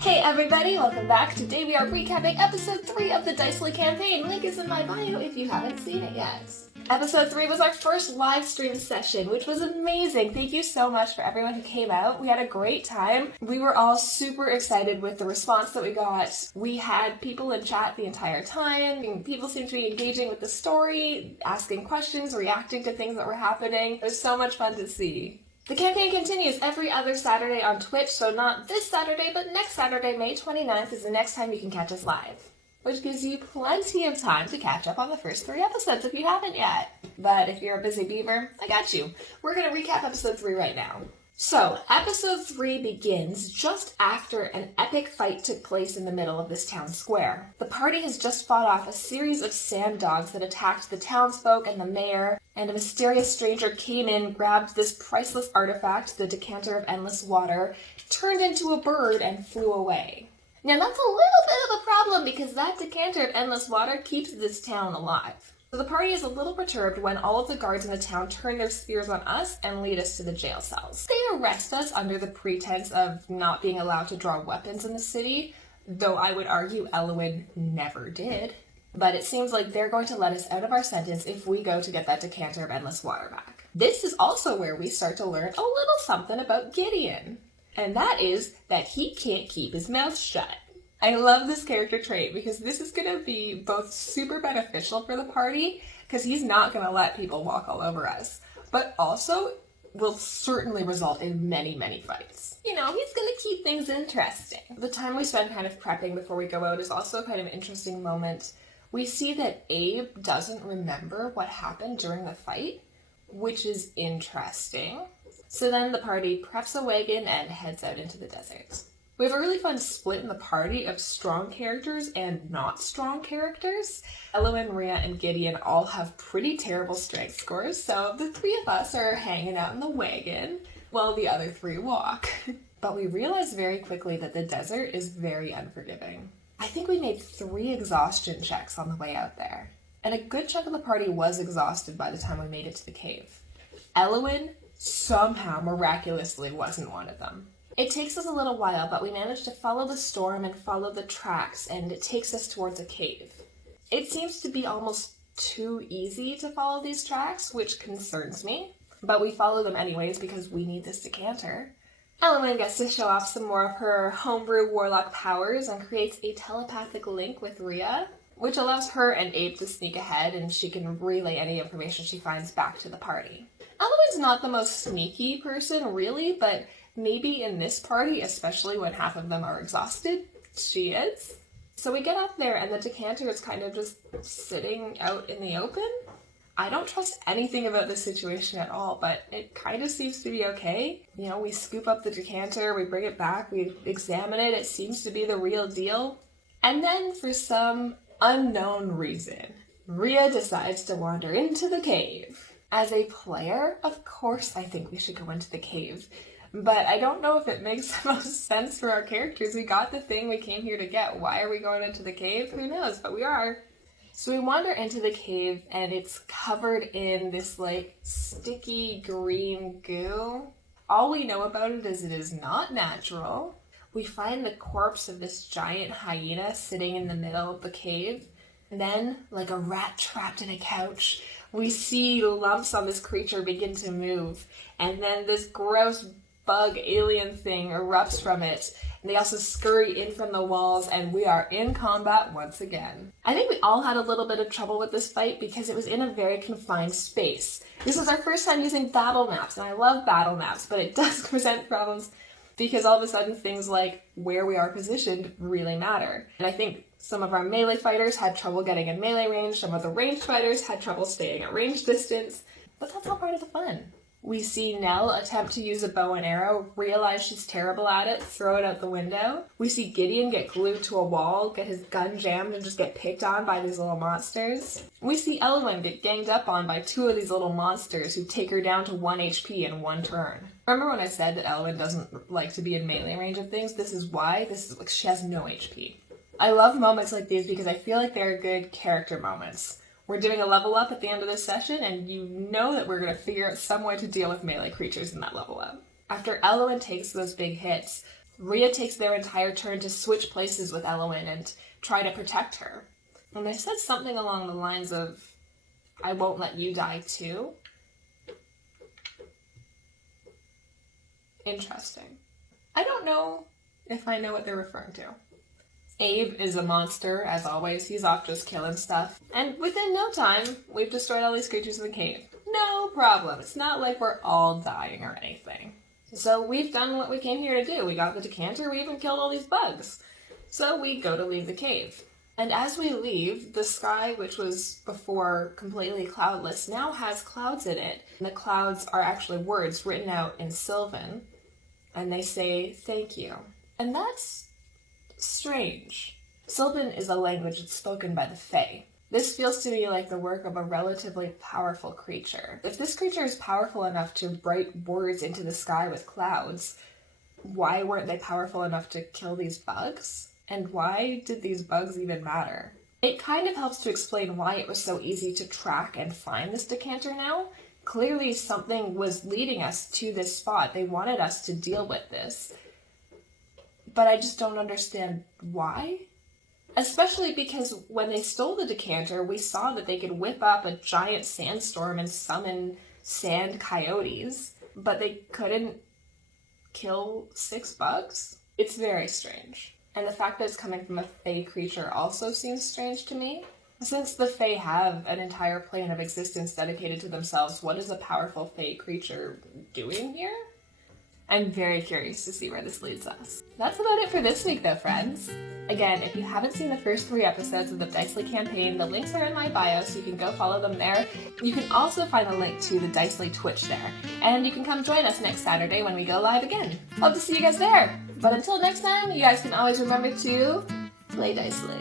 Hey everybody, welcome back. Today we are recapping episode 3 of the Dicely campaign. Link is in my bio if you haven't seen it yet. Episode 3 was our first live stream session, which was amazing. Thank you so much for everyone who came out. We had a great time. We were all super excited with the response that we got. We had people in chat the entire time. People seemed to be engaging with the story, asking questions, reacting to things that were happening. It was so much fun to see. The campaign continues every other Saturday on Twitch, so not this Saturday, but next Saturday, May 29th, is the next time you can catch us live, which gives you plenty of time to catch up on the first 3 episodes if you haven't yet. But if you're a busy beaver, I got you. We're going to recap episode 3 right now. So, episode 3 begins just after an epic fight took place in the middle of this town square. The party has just fought off a series of sand dogs that attacked the townsfolk and the mayor, and a mysterious stranger came in, grabbed this priceless artifact, the decanter of endless water, turned into a bird, and flew away. Now that's a little bit of a problem because that decanter of endless water keeps this town alive. So the party is a little perturbed when all of the guards in the town turn their spears on us and lead us to the jail cells. They arrest us under the pretense of not being allowed to draw weapons in the city, though I would argue Elwyn never did. But it seems like they're going to let us out of our sentence if we go to get that decanter of endless water back. This is also where we start to learn a little something about Gideon. And that is that he can't keep his mouth shut. I love this character trait because this is going to be both super beneficial for the party because he's not going to let people walk all over us, but also will certainly result in many, many fights. You know, he's going to keep things interesting. The time we spend kind of prepping before we go out is also kind of an interesting moment. We see that Abe doesn't remember what happened during the fight, which is interesting. So then the party preps a wagon and heads out into the desert. We have a really fun split in the party of strong characters and not strong characters. Elwyn, Rhea, and Gideon all have pretty terrible strength scores, so the 3 of us are hanging out in the wagon while the other 3 walk. But we realize very quickly that the desert is very unforgiving. I think we made 3 exhaustion checks on the way out there, and a good chunk of the party was exhausted by the time we made it to the cave. Elwyn somehow miraculously wasn't one of them. It takes us a little while, but we manage to follow the storm and follow the tracks, and it takes us towards a cave. It seems to be almost too easy to follow these tracks, which concerns me, but we follow them anyways because we need this decanter. Elwyn gets to show off some more of her homebrew warlock powers and creates a telepathic link with Rhea, which allows her and Abe to sneak ahead and she can relay any information she finds back to the party. Elwyn's not the most sneaky person, really, but maybe in this party, especially when half of them are exhausted, she is. So we get up there and the decanter is kind of just sitting out in the open. I don't trust anything about this situation at all, but it kind of seems to be okay. You know, we scoop up the decanter, we bring it back, we examine it, it seems to be the real deal. And then for some unknown reason, Rhea decides to wander into the cave. As a player, of course I think we should go into the cave. But I don't know if it makes the most sense for our characters. We got the thing we came here to get. Why are we going into the cave? Who knows? But we are. So we wander into the cave and it's covered in this like sticky green goo. All we know about it is not natural. We find the corpse of this giant hyena sitting in the middle of the cave. And then, like a rat trapped in a couch, we see lumps on this creature begin to move. And then this gross bug alien thing erupts from it, and they also scurry in from the walls, and we are in combat once again. I think we all had a little bit of trouble with this fight because it was in a very confined space. This was our first time using battle maps, and I love battle maps, but it does present problems because all of a sudden things like where we are positioned really matter. And I think some of our melee fighters had trouble getting in melee range, some of the ranged fighters had trouble staying at range distance, but that's all part of the fun. We see Nell attempt to use a bow and arrow, realize she's terrible at it, throw it out the window. We see Gideon get glued to a wall, get his gun jammed, and just get picked on by these little monsters. We see Elwyn get ganged up on by 2 of these little monsters who take her down to 1 HP in 1 turn. Remember when I said that Elwyn doesn't like to be in melee range of things? This is why. She has no HP. I love moments like these because I feel like they're good character moments. We're doing a level up at the end of this session, and you know that we're going to figure out some way to deal with melee creatures in that level up. After Elwyn takes those big hits, Rhea takes their entire turn to switch places with Elowen and try to protect her. And they said something along the lines of, I won't let you die too. Interesting. I don't know if I know what they're referring to. Abe is a monster, as always. He's off just killing stuff. And within no time, we've destroyed all these creatures in the cave. No problem. It's not like we're all dying or anything. So we've done what we came here to do. We got the decanter, we even killed all these bugs. So we go to leave the cave. And as we leave, the sky, which was before completely cloudless, now has clouds in it. And the clouds are actually words written out in Sylvan. And they say, thank you. And that's strange. Sylvan is a language that's spoken by the Fae. This feels to me like the work of a relatively powerful creature. If this creature is powerful enough to write words into the sky with clouds, why weren't they powerful enough to kill these bugs? And why did these bugs even matter? It kind of helps to explain why it was so easy to track and find this decanter now. Clearly something was leading us to this spot. They wanted us to deal with this. But I just don't understand why. Especially because when they stole the decanter, we saw that they could whip up a giant sandstorm and summon sand coyotes, but they couldn't kill 6 bugs? It's very strange. And the fact that it's coming from a Fae creature also seems strange to me. Since the Fae have an entire plane of existence dedicated to themselves, what is a powerful Fae creature doing here? I'm very curious to see where this leads us. That's about it for this week though, friends. Again, if you haven't seen the first 3 episodes of the Dicely campaign, the links are in my bio, so you can go follow them there. You can also find a link to the Dicely Twitch there. And you can come join us next Saturday when we go live again. Hope to see you guys there! But until next time, you guys can always remember to play Dicely.